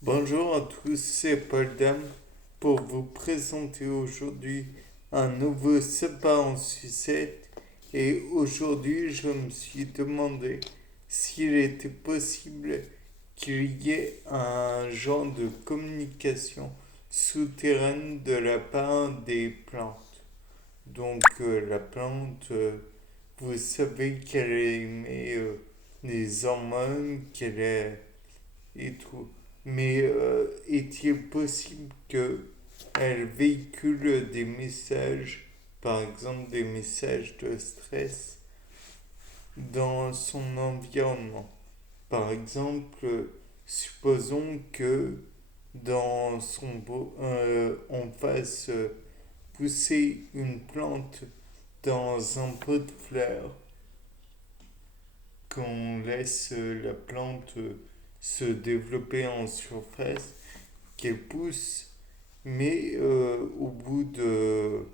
Bonjour à tous, c'est Paul Dam pour vous présenter aujourd'hui un nouveau sapin en sucette. Et aujourd'hui, je me suis demandé s'il était possible qu'il y ait un genre de communication souterraine de la part des plantes. Donc, la plante, vous savez qu'elle émet des hormones, qu'elle est et tout. Mais est-il possible qu'elle véhicule des messages, par exemple des messages de stress, dans son environnement? Par exemple, supposons que on fasse pousser une plante dans un pot de fleurs, qu'on laisse la plante se développer en surface, qu'elle pousse, mais au bout de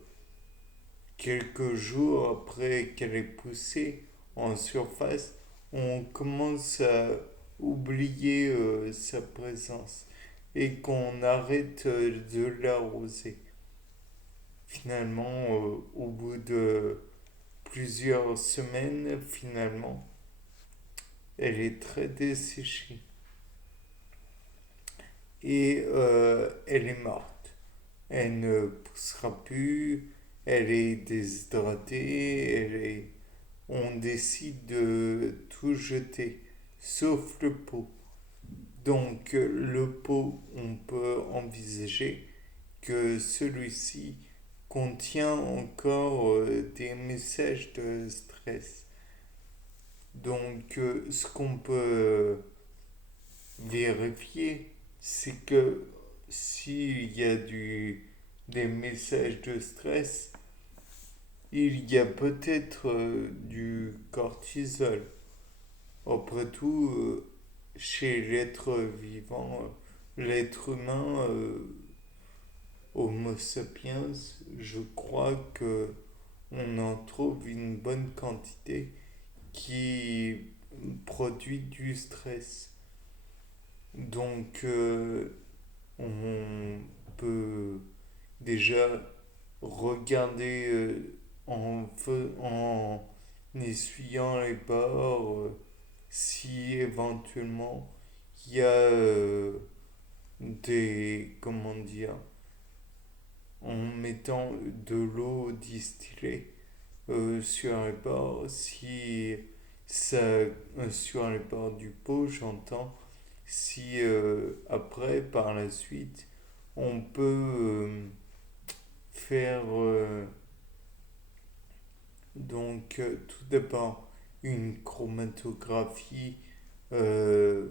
quelques jours après qu'elle ait poussé en surface, on commence à oublier sa présence et qu'on arrête de l'arroser. Finalement, au bout de plusieurs semaines, finalement, elle est très desséchée et elle est morte. Elle ne poussera plus, elle est déshydratée, on décide de tout jeter, sauf le pot. Donc le pot, on peut envisager que celui-ci contient encore des messages de stress. Donc ce qu'on peut vérifier, c'est que s'il y a des messages de stress, il y a peut-être du cortisol. Après tout, chez l'être vivant, l'être humain, Homo sapiens, je crois que on en trouve une bonne quantité qui produit du stress. Donc, on peut déjà regarder en essuyant les bords si éventuellement il y a comment dire, en mettant de l'eau distillée sur les bords, si ça, sur les bords du pot, j'entends, si après, par la suite, on peut faire tout d'abord une chromatographie euh,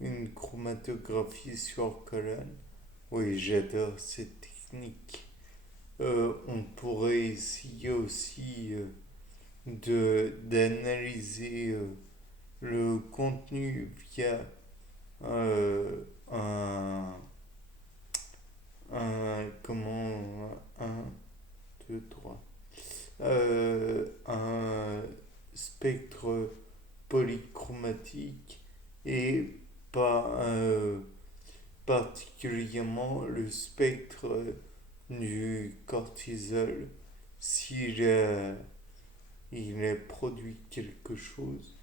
une chromatographie sur colonne. Oui, j'adore cette technique. On pourrait essayer aussi d'analyser le contenu via euh, un, un, deux, trois, un spectre polychromatique et pas particulièrement le spectre du cortisol s'il il a produit quelque chose.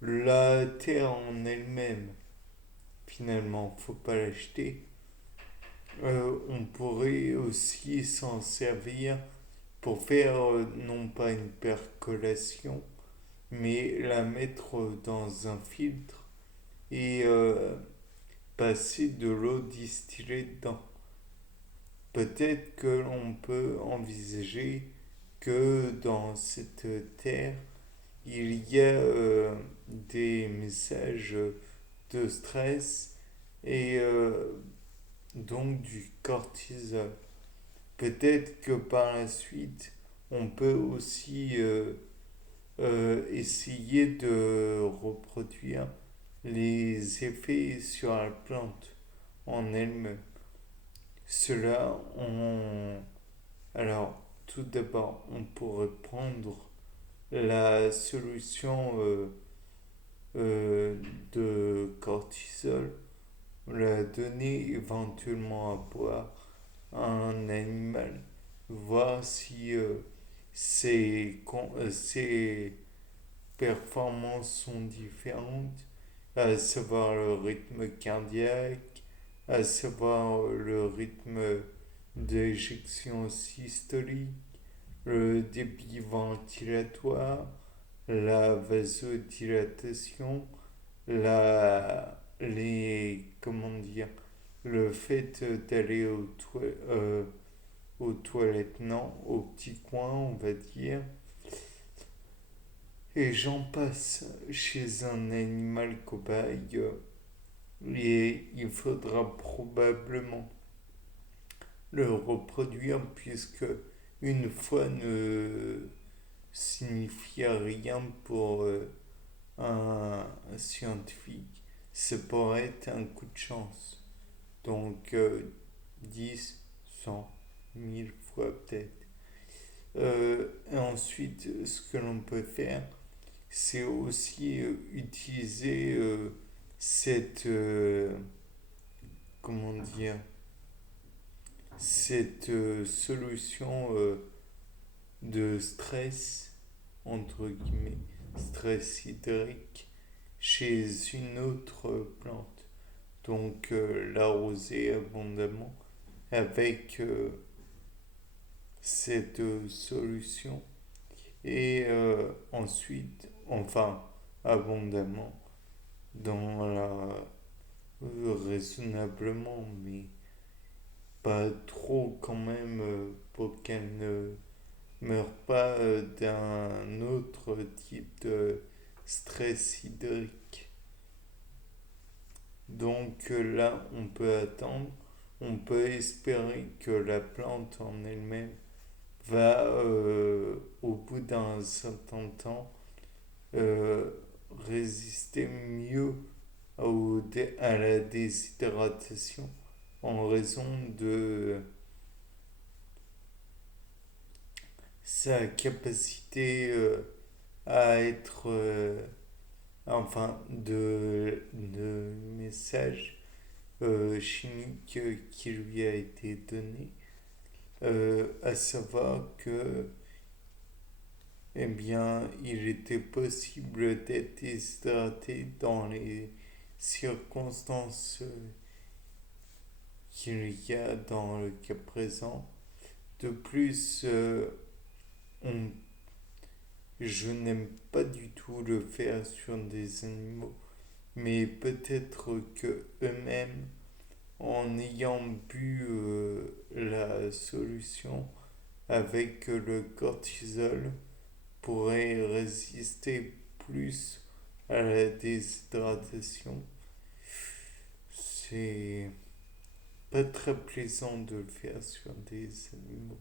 La Terre en elle-même, finalement, faut pas l'acheter. On pourrait aussi s'en servir pour faire non pas une percolation, mais la mettre dans un filtre et passer de l'eau distillée dedans. Peut-être que l'on peut envisager que dans cette terre, il y a des messages de stress et donc du cortisol. Peut-être que par la suite, on peut aussi essayer de reproduire les effets sur la plante en elle-même. Cela, on... Alors, tout d'abord, on pourrait prendre la solution euh, de cortisol, la donner éventuellement à boire à un animal, voir si ses performances sont différentes, à savoir le rythme cardiaque, à savoir le rythme d'éjection systolique, le débit ventilatoire, la vasodilatation, comment dire, le fait d'aller aux toilettes, non, au petit coin, on va dire, et j'en passe chez un animal cobaye, et il faudra probablement le reproduire puisque une fois ne signifie rien pour un scientifique. Ça pourrait être un coup de chance. Donc 10, 100, 1000 fois peut-être. Et ensuite, ce que l'on peut faire, c'est aussi utiliser cette, comment dire, cette solution de stress, entre guillemets, stress hydrique, chez une autre plante. Donc l'arroser abondamment avec cette solution et ensuite, enfin, abondamment, dans la raisonnablement, mais pas trop quand même pour qu'elle ne meure pas d'un autre type de stress hydrique. Donc là, on peut attendre, on peut espérer que la plante en elle-même va, au bout d'un certain temps, euh, résister mieux à la déshydratation en raison de sa capacité à être, enfin, de message chimique qui lui a été donné, à savoir que eh bien, il était possible d'être déshydraté dans les circonstances qu'il y a dans le cas présent. De plus, on- je n'aime pas du tout le faire sur des animaux, mais peut-être que eux-mêmes, en ayant bu la solution avec le cortisol, pourraient résister plus à la déshydratation. C'est pas très plaisant de le faire sur des animaux.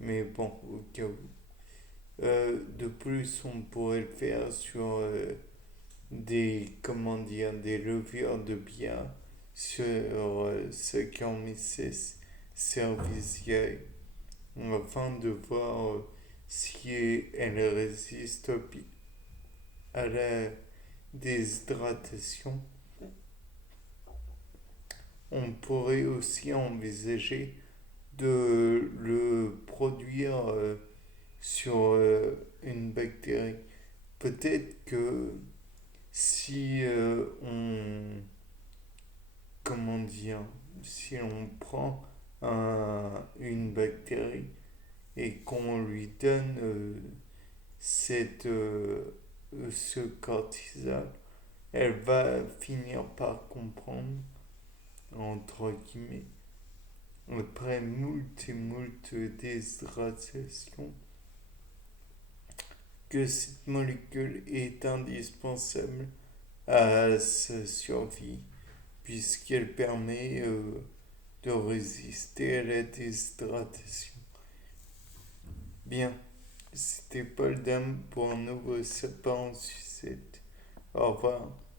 Mais bon, au cas où. De plus, on pourrait le faire sur des, comment dire, des levures de bière sur Saccharomyces cerevisiae afin de voir si elle résiste à la déshydratation. On pourrait aussi envisager de le produire sur une bactérie. Peut-être que si comment dire, si on prend une bactérie et qu'on lui donne ce cortisol, elle va finir par comprendre, entre guillemets, après moult et moult déshydratations, que cette molécule est indispensable à sa survie, puisqu'elle permet de résister à la déshydratation. Bien, c'était Paul Dame pour un nouveau sapin en sucette. Au revoir.